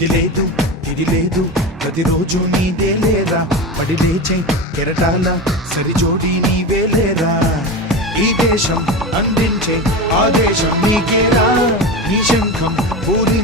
ఇది లేదు ఇది లేదు ప్రతిరోజు నీదే లేరా పడి లేచే కెరటాల సరిజోడి నీవే లేరా ఈ దేశం అందించే ఆదేశం నీకేరా నీ శంఖం పూరి